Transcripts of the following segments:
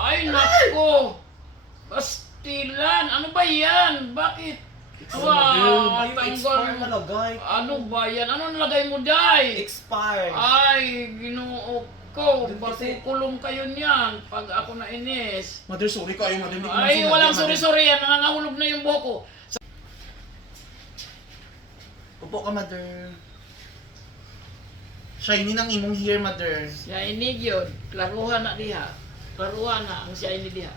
Ay, nako! Pastilan! Ano ba yan? Bakit? Ay, Tanggal expire mo. malagay. Ano ba yan? Ano nalagay mo, Day? Expire. Ay, ginoo ko. Doon kasi- Makukulong kayo niyan pag ako nainis. Mother, sorry kayo, mother. Hindi ko man Ay, sinadya, walang mother. sorry-sorry yan. Nangangahulog na yung buhok ko. Upo ka, mother. Shiny ng imong hair, mother. Siya inig yun. Klaruhan na diha. Klaruhan na ang siya ini diha.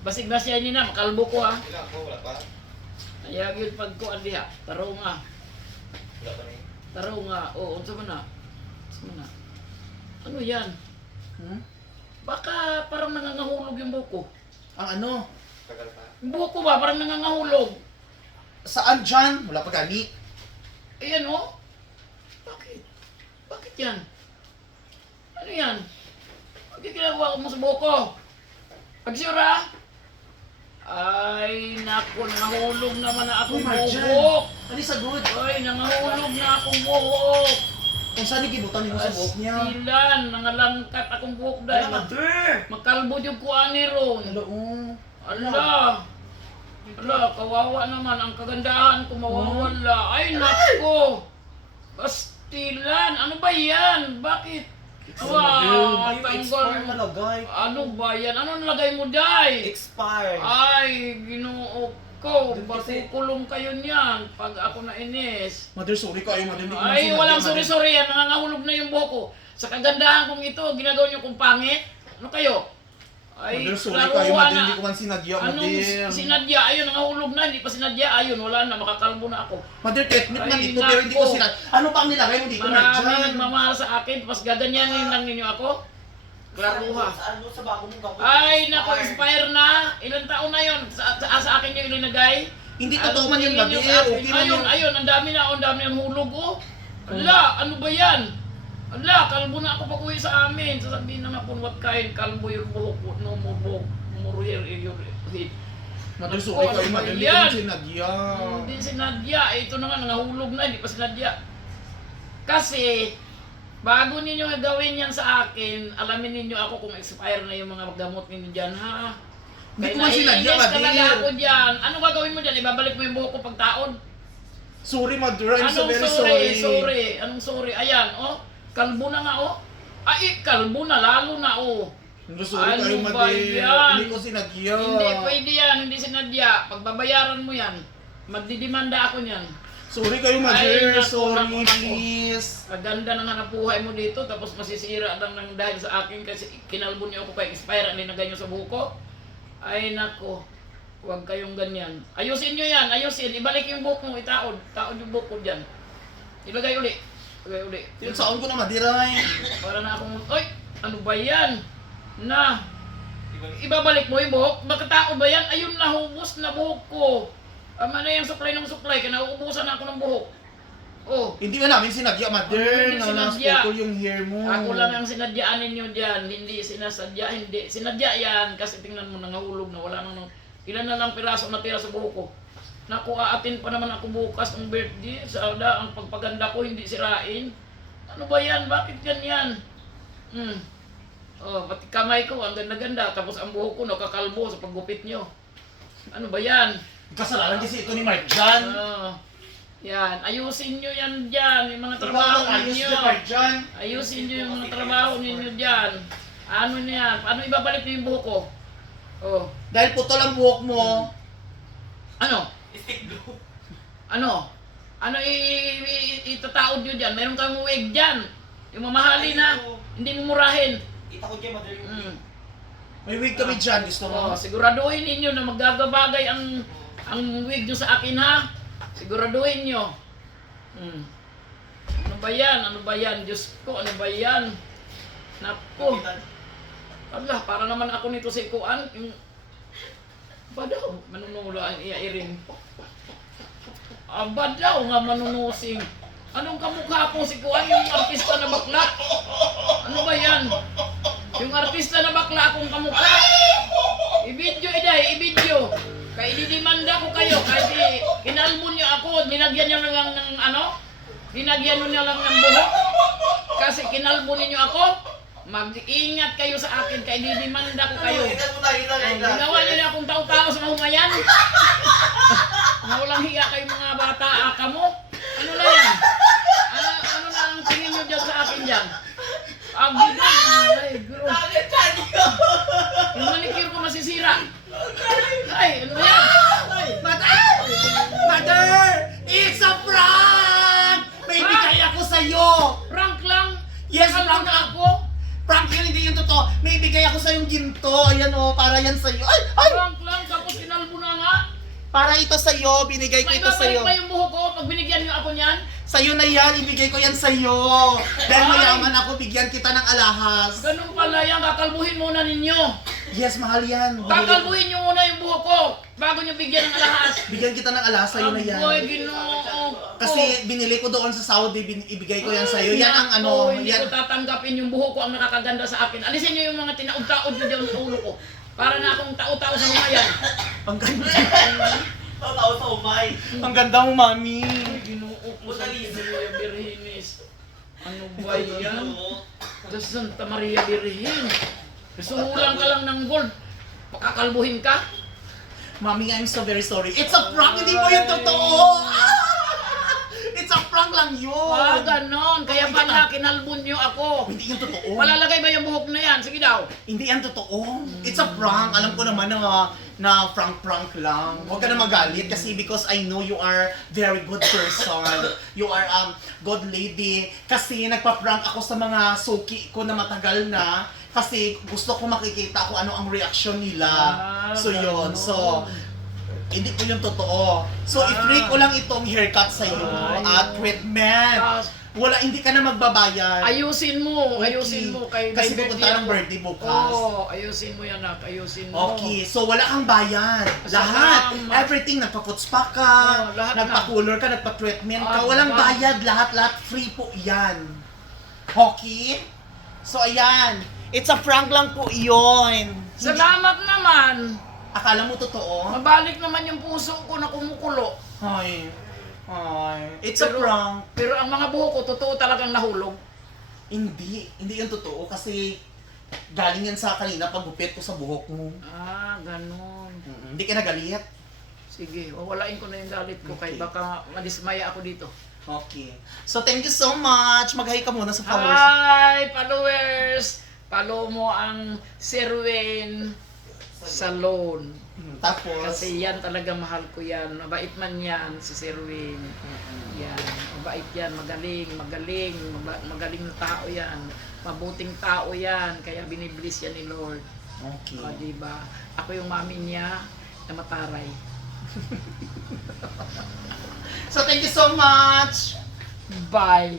Basig na siya ini na. Makalbo ko ha. Wala ko, wala pa. Ayag yun pag ko diha. Taro nga. Wala pa rin. Taro nga. Oo, unsa man na. Unsa man na. Ano yan? Hmm? Baka parang nangangahulog yung buhok ko. Ang ano? Tagal pa. Yung buhok ko ba parang nangangahulog? Saan dyan? Wala pa gani. Ayan oh. Bakit? Bakit yan? Ano yan? Bakit ginagawa mo sa buhok ko? Pagsura? Ay, naku, nangahulog naman na akong buhok. Ano sa good? Ay, nangahulog na akong buhok. Kung saan ikibutan mo sa buhok niya? Astilan, nangalangkat akong buhok dahil. Ala, mother! Magkalbo yung kuani ron. Hello, Ala! Ala, kawawa naman. Ang kagandahan ko mawawala. Ay, nako! Pastilan! Ano ba yan? Bakit? Ay, Tanggal expire mo. malagay. Ano ba yan? Ano nalagay mo, Day? Expire. Ay, ginoo ko. Doon kasi- Makukulong kayo niyan pag ako nainis. Mother, sorry kayo, mother. Hindi ko man Ay, sinadya, walang mother. sorry-sorry yan. Nangangahulog na yung buhok ko. Sa kagandahan kong ito, ginagawa niyo kong pangit. Ano kayo? Ay, Mother, sorry klaruhan kayo, mother. na. Hindi ko man sinadya, Anong mother. sinadya? Ayun, nangahulog na. Hindi pa sinadya. Ayun, wala na. Makakalbo na ako. Mother, technique man Ay, ito, pero hindi ko nako. sinadya. Ano pa ang nilagay mo dito, Marami Marjan? nagmamahal sa akin. Tapos gaganyanin lang ninyo ako. Klaruha. Ano sa bago mong gawin? Ay, nako, expire na. Ilang taon na yun? Sa akin yung ilinagay. Hindi totoo man yun, Tingin mother. nyo sa akin. Okay man Ayun, yun. ayun. Ang dami na. Ang dami ng hulog, oh. Ala, ano ba yan? Ala, kalbo na ako pag uwi sa amin. Sasabihin naman kung what kind, kalbo yung buhok ko. No mo buhok. Muro your head. Mother, sorry Ako, kayo, ano ba mother. Hindi ko yan? man sinadya. Hindi sinadya. Ito na nga, nangahulog na. Hindi pa sinadya. Kasi, bago ninyo gawin yan sa akin, alamin ninyo ako kung expire na yung mga gamot ninyo dyan, ha? Hindi ko Kaya man sinadya, naiinis talaga mother. ako dyan. Ano gagawin mo dyan? Ibabalik mo yung buhok ko pag taon? Sorry, mother. I'm so Anong very sorry? sorry. Sorry. Anong sorry? Ayan, oh. Kalbo na nga, oh. Ay, kalbo na, lalo na, oh. Mother, sorry Ano kayo, ba mother. yan? Hindi ko sinadya. Hindi pwede yan, hindi sinadya. Pagbabayaran mo yan, magdidimanda ako niyan. Sorry kayo, Ay, mother. naku, Sorry, naku, naku. please. Kaganda ng hanap buhay mo dito, tapos masisira lang ng dahil sa akin kasi kinalbo niyo ako kay expire ang linagay niyo sa buko. Ay nako, huwag kayong ganyan. Ayusin niyo yan, ayusin. Ibalik yung buhok mo, itaod. Taod yung buhok ko dyan. Ilagay uli. Ilagay uli. Yung saon ko na, madiray. Para na akong, oy, ano ba yan? Na, ibabalik mo yung buhok? Magkataod ba yan? Ayun, nahubos na buhok ko. Ama na yung supply ng supply, kaya nauubusan na ako ng buhok. Oh, Hindi ba namin sinadya, mother? Hindi Na sinadya. nasputol yung hair mo. ako lang ang sinadyaan ninyo dyan, hindi sinasadya, hindi. Sinadya yan kasi tingnan mo nangahulog na, wala nang, ilan na lang piraso natira sa buhok ko. Naku, aatin pa naman ako bukas ng birthday, sa ang pagpaganda ko hindi sirain. Ano ba yan? Bakit ganyan? Oh, pati kamay ko, ang ganda-ganda, tapos ang buhok ko nakakalbo sa paggupit nyo. Ano ba yan? Kasalanan kasi ito ni Marjan. Yan, ayusin nyo yan dyan, yung mga Ikaw trabaho ang ayos ninyo. na, Marjan. Ayusin nyo yung mga trabaho ninyo dyan. Ano niyan? Paano ibabalik nyo yung buhok ko? Oh, Dahil putol ang buhok mo. ano? Stick glue. Ano? Ano itataod nyo dyan? Meron kang wig dyan. Yung mamahali na, hindi mo murahin. Ita ko dyan, mother, yung Mm. May wig kami dyan, gusto mo? Oh, siguraduhin ninyo na maggagabagay ang wig nyo sa akin, ha? Siguraduhin nyo. Ano ba yan? Ano ba yan? Diyos ko, ano ba yan? Naku. kapitan. Ala, para naman ako nito si Kuan. Yung... Ba daw? Manunula ang iairing. Aba daw nga manunusing. Anong kamukha ko si Kuan? Yung artista na bakla? Ano ba yan? Yung artista na bakla akong kamukha? I-video, i-video. Kaya ididimanda ko kayo. Kasi kinalbo niyo ako. Dinagyan niyo lang ng ano? Dinagyan niyo lang ng buhok. Kasi kinalbo ninyo ako. Mag-ingat kayo sa akin, kaya didimanda ko kayo. Itan mo na, itan. Ginawa niyo na akong tao-tao sa mahumayan. Mga walang hiya kayo mga bata, aka mo. Ano na yan? Ano na ang tingin niyo dyan sa akin dyan? Agi doon. Ay, bro. Yung manicure ko masisira. Ay, ano yan? Mother! It's a prank! May bigay ako sa'yo! Prank lang? Yes, Prank prank ako? Prank yun, hindi yung totoo. May bigay ako sa'yong ginto. Ayan o, para yan sa'yo. Ay! Ay! Prank lang, tapos kinalbo na nga. Para ito sa'yo. Binigay ko May ito babalik sa'yo. pa yung buhok ko pag binigyan niyo ako niyan? Sa'yo na yan. Ibigay ko yan sa'yo. Dahil Ay! mayaman ako, bigyan kita ng alahas. Ganun pala yan, kakalbuhin muna ninyo. Yes, mahal yan. Kakalbuhin niyo muna yung buhok ko bago niyo bigyan ng alahas. Bigyan kita ng alahas sa'yo na yan. Boy, Ginoo ko. Kasi binili ko doon sa Saudi, ibigay ko yan sa'yo. Yan ang ano, Hindi yan. ko tatanggapin yung buhok ko ang nakakaganda sa akin. Alisin niyo yung mga tinaod-taod niyo dyan sa ulo ko. Para na akong tao-tao sa mga yan. Ang ganda. Tao sa umay. Ang ganda mo, mami. Ginoo ko sa Maria Virgenes. Ano ba yan? Sa Santa Maria Virgen. Suhulan ka lang ng gold. Pakakalbuhin ka? Mami, I'm so very sorry. It's a prank, hindi mo yung totoo. It's a prank lang yun. Ganon. Kaya pala kinalbon niyo ako. Hindi yung totoo. Malalagay ba yung buhok na yan? Sige daw. Hindi yan totoo. It's a prank. Alam ko naman na prank lang. Huwag ka na magalit kasi because I know you are very good person. You are good lady. Kasi nagpa-prank ako sa mga suki ko na matagal na. Kasi gusto ko makikita kung ano ang reaction nila. So yun. So, hindi ko yung totoo. So, i-free ko lang itong haircut sa'yo at treatment. Wala, hindi ka na magbabayad. Ayusin mo. Okay. Ayusin mo. Kay Kasi birthday pupunta ng ako. birthday bukas. Oo, ayusin mo yan, nak. Ayusin mo. Okay, so wala kang bayad. Lahat. Salamat. Everything. Nagpa-putspa ka, Lahat nagpa-color ka, nagpa-treatment ka. Walang ba? bayad. Lahat free po yan. Okay? So ayan. It's a prank lang po yun. Salamat naman. Akala mo totoo? Mabalik naman yung puso ko na kumukulo. Ay. It's a prank. Pero ang mga buhok ko, totoo talagang nahulog. Hindi. Hindi yan totoo kasi galing yan sa kanina paggupit ko sa buhok mo. Ganon. Hindi ka nagalit. Sige, wawalain ko na yung galit ko Okay. kay baka madismaya ako dito. Okay. So thank you so much. Mag-hi ka muna sa followers. Hi, followers! Follow mo ang Sherwin Salon. Tapos, Kasi yan talaga mahal ko yan. Mabait man yan si Sherwin. Yan. Mabait yan. Magaling. Magaling na tao yan. Mabuting tao yan. Kaya binibliss yan ni Lord. okay. O, diba? Ako yung mami niya na mataray. So thank you so much. Bye!